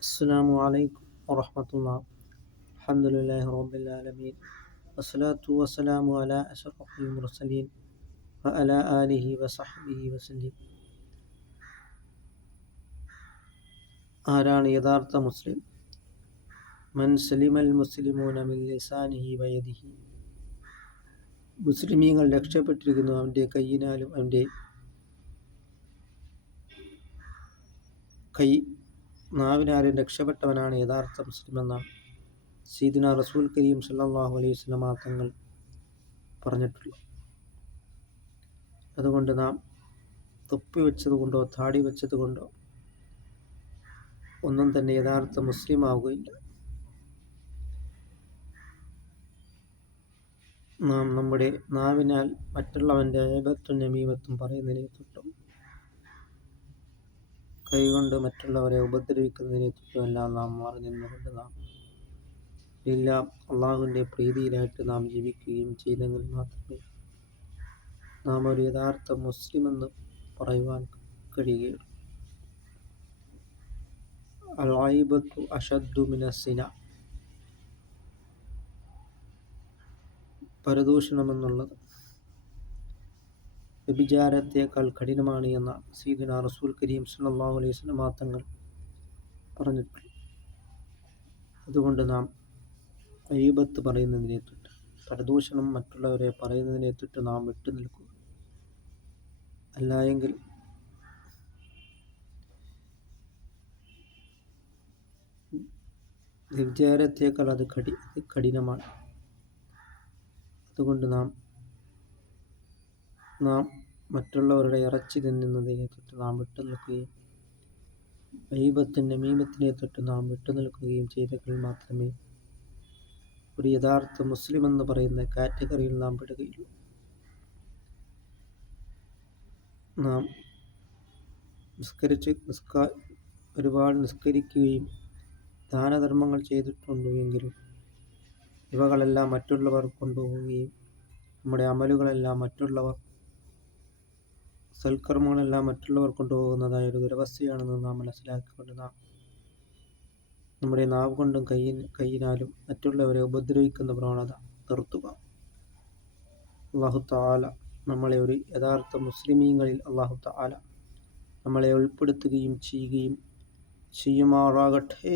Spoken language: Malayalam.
അസ്സാം വലൈക്കും വറഹമത്തുള്ള. അലഹമുല്ലാ റബുലാലമീൻ വസ്സലാത്തു വസ്സലാമു അല അഷറഫുൽ മുർസലീൻ വ അല ആലിഹി വസഹബിഹി വസലീം ആരാണ് യഥാർത്ഥ മുസ്ലിം? മൻ സലിമൽ മുസ്ലിമൂന മിൻ ലിസാനിഹി വയദിഹി മുസ്ലിമീങ്ങൾ രക്ഷപ്പെട്ടിരിക്കുന്നു അവന്റെ കൈയിനാലും അവന്റെ കൈ നാവിനാരും രക്ഷപ്പെട്ടവനാണ് യഥാർത്ഥ മുസ്ലിം എന്നാണ് സീദിന റസൂൽ കരീം സല്ലാഹു അലൈഹി സ്വലമാ തങ്ങൾ പറഞ്ഞിട്ടുള്ളത് അതുകൊണ്ട് നാം തൊപ്പി വെച്ചതുകൊണ്ടോ താടി വെച്ചതുകൊണ്ടോ ഒന്നും തന്നെ യഥാർത്ഥ മുസ്ലിം ആവുകയില്ല. നാം നമ്മുടെ നാവിനാൽ മറ്റുള്ളവന്റെ ഏബത്തും നമീമത്തും പറയുന്നതിനെ തൊട്ടും കൈകൊണ്ട് മറ്റുള്ളവരെ ഉപദ്രവിക്കുന്നതിനെ ചുറ്റുമെല്ലാം നാം മാറി നിന്നുകൊണ്ട് നാം എല്ലാം അള്ളാഹുവിന്റെ പ്രീതിയിലായിട്ട് നാം ജീവിക്കുകയും ചെയ്തെങ്കിൽ മാത്രമേ നാം ഒരു യഥാർത്ഥ മുസ്ലിം എന്ന് പറയുവാൻ കഴിയുകയുള്ളൂ. അൽഐബത്തു അഷദ്ദു മിനസിന പരദൂഷണമെന്നുള്ളത് വ്യഭിചാരത്തേക്കാൾ കഠിനമാണ് എന്ന സീദിന റസൂൽ കരീം സല്ലാഹു അലൈഹി സ്വലമാ തങ്ങൾ പറഞ്ഞിട്ടുണ്ട്. അതുകൊണ്ട് നാം അയ്യബത്ത് പറയുന്നതിനെ തൊട്ട് പരദൂഷണം മറ്റുള്ളവരെ പറയുന്നതിനെ തൊട്ട് നാം വിട്ടു നിൽക്കുക. അല്ല എങ്കിൽ വ്യഭിചാരത്തേക്കാൾ അത് കഠി കഠിനമാണ്. അതുകൊണ്ട് നാം നാം മറ്റുള്ളവരുടെ ഇറച്ചി തിന്നുന്നതിനെ തൊട്ട് നാം വിട്ടു നിൽക്കുകയും ദൈവത്തിന്റെ മീമത്തിനെ തൊട്ട് നാം വിട്ടു നിൽക്കുകയും ചെയ്തെങ്കിൽ മാത്രമേ ഒരു യഥാർത്ഥ മുസ്ലിം എന്ന് പറയുന്ന കാറ്റഗറിയിൽ നാം പെടുകയുള്ളൂ. നാം നിസ്കരിച്ച് നിസ്കാ ഒരുപാട് നിസ്കരിക്കുകയും ദാനധർമ്മങ്ങൾ ചെയ്തിട്ടുണ്ടെങ്കിലും ഇവകളെല്ലാം മറ്റുള്ളവർ കൊണ്ടുപോവുകയും നമ്മുടെ അമലുകളെല്ലാം മറ്റുള്ളവർ സൽക്കർമ്മങ്ങളെല്ലാം മറ്റുള്ളവർ കൊണ്ടുപോകുന്നതായ ഒരു ദുരവസ്ഥയാണെന്ന് നാം മനസ്സിലാക്കിക്കൊണ്ട് നാം നമ്മുടെ നാവ് കൊണ്ടും കൈ കൈയിനാലും മറ്റുള്ളവരെ ഉപദ്രവിക്കുന്ന പ്രവണത നിർത്തുക. അള്ളാഹു താല നമ്മളെ ഒരു യഥാർത്ഥ മുസ്ലിമീങ്ങളിൽ അള്ളാഹു താല നമ്മളെ ഉൾപ്പെടുത്തുകയും ചെയ്യുകയും ചെയ്യുമാറാകട്ടെ.